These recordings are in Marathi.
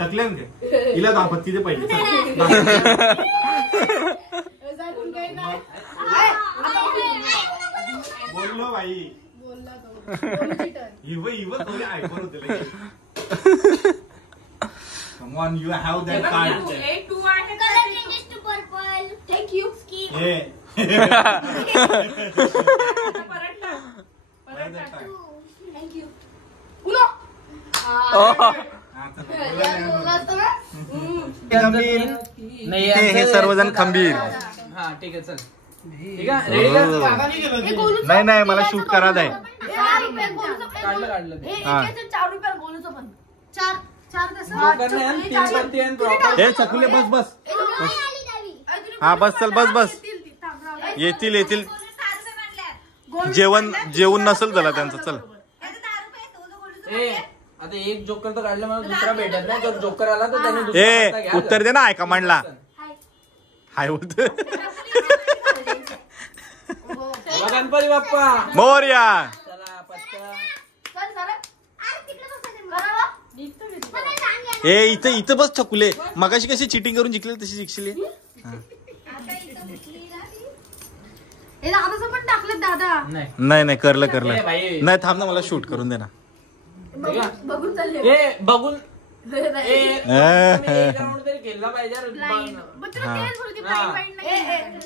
टकल्यान काय हिला दापत्ती दे पहिले बोललो भाई बोलला तो ऐकून होते Come on, you have that card. Color changes to purple. Thank you. Skip. Thank you. Uno. खंबीर हे सर्वजण खंबीर. हा ठीक आहे चल. ठीक आहे नाही नाही मला शूट करा द्या. काढलं ₹4 गोलूचं पण 4 हे चकुले बस बस हा बस चल बस येतील जेवण नसेल झाला त्यांचं. चल आता एक जोकर तर काढलं मला दुसरा भेटत नाही. जर जोकर आला तर त्याने उत्तर दे ना हाय कमांडला. हाय बोलत गणपती बाप्पा मोरया. चला पत्ता इथं बस चकुले. मगाशी कशी चिटिंग करून जिंकले तशी जिंकली. नाही नाही करलं नाही थांब ना मला शूट करून दे ना. बघून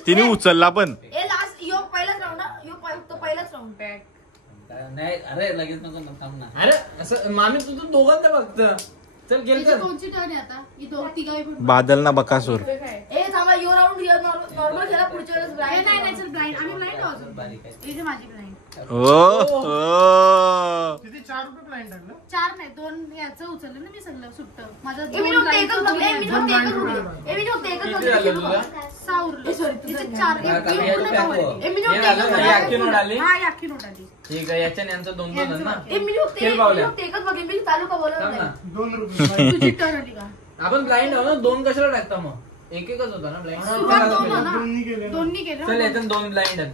तिने उचलला पण नाही. अरे लगेच नको थांब ना. अरे असं मामी तू दोघांना बघत चल गेल बादल ना बकासूर. चार नाही 2 याचं उचललं ना मी सगळं सुट्ट माझं. ठीक आहे याच्या यांचं 2-2 ना. आपण ब्लाइंड आहो ना. 2 कशाला टाकता मग एकच होता ना ब्लाइंड. चल याच्यात 2 ब्लाइंड आहेत.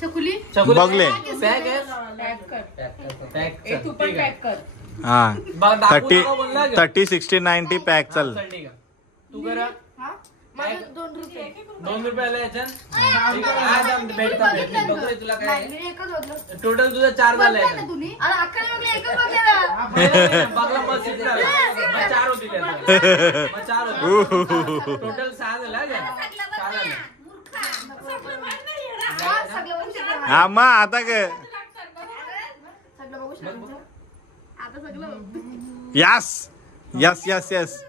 चकुली बघले हा 30, 60, 90 पॅक. चल तू करा ₹2 आला याच्यात. तुला काय टोटल तुझा 4 झाला. बघला मग 4 होती टोटल 6 झाला. हा मग आता यस यस यस यस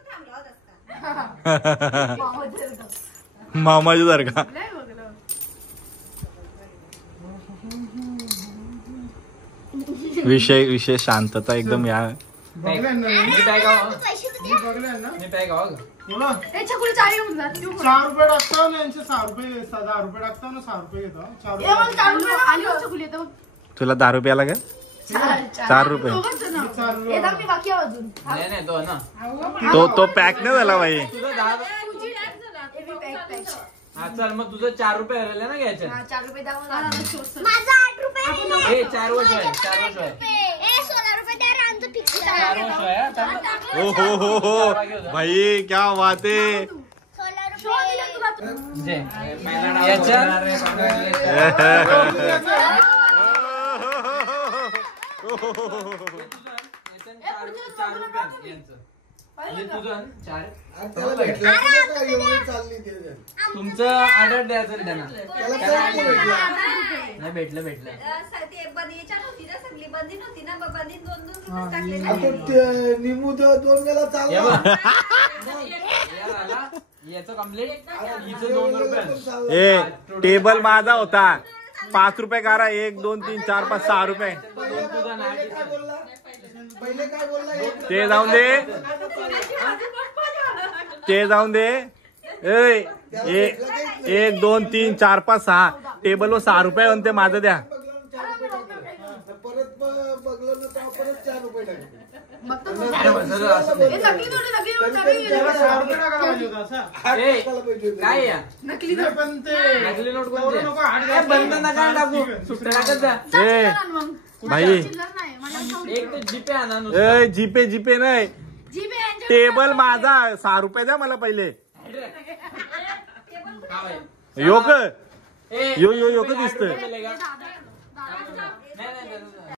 मामाची जर का विषय शांतता एकदम. या ₹4 टाकता ना यांचे ₹6 टाकता ना ₹6 घेतो. तुला ₹10 आला का? ₹4 तो पॅक नाही झाला भाई. चल मग तुझं ₹4 आलेलं ना घ्यायचं. ₹4 हो भाई क्या बात है. तुमचं ऑर्डर द्यायचं त्यांना. नाही भेटलं याचं कम्प्लीट. टेबल माझा होता. ₹5 करा. 1, 2, 3, 4, 5, ₹6. ते जाऊन दे. 1, 2, 3, 4, 5, 6 टेबलवर ₹6 म्हणते. माझं द्या. काय नकली नोट बंद नका टाकू. भाई एक जीपे आणा. जीपे नाही टेबल माझा 6 रुपये द्या मला पहिले. हा भाई. यो क ए, यो यो यो क तुम्ही 8 रुपये दिसतंय. दिले का? दादा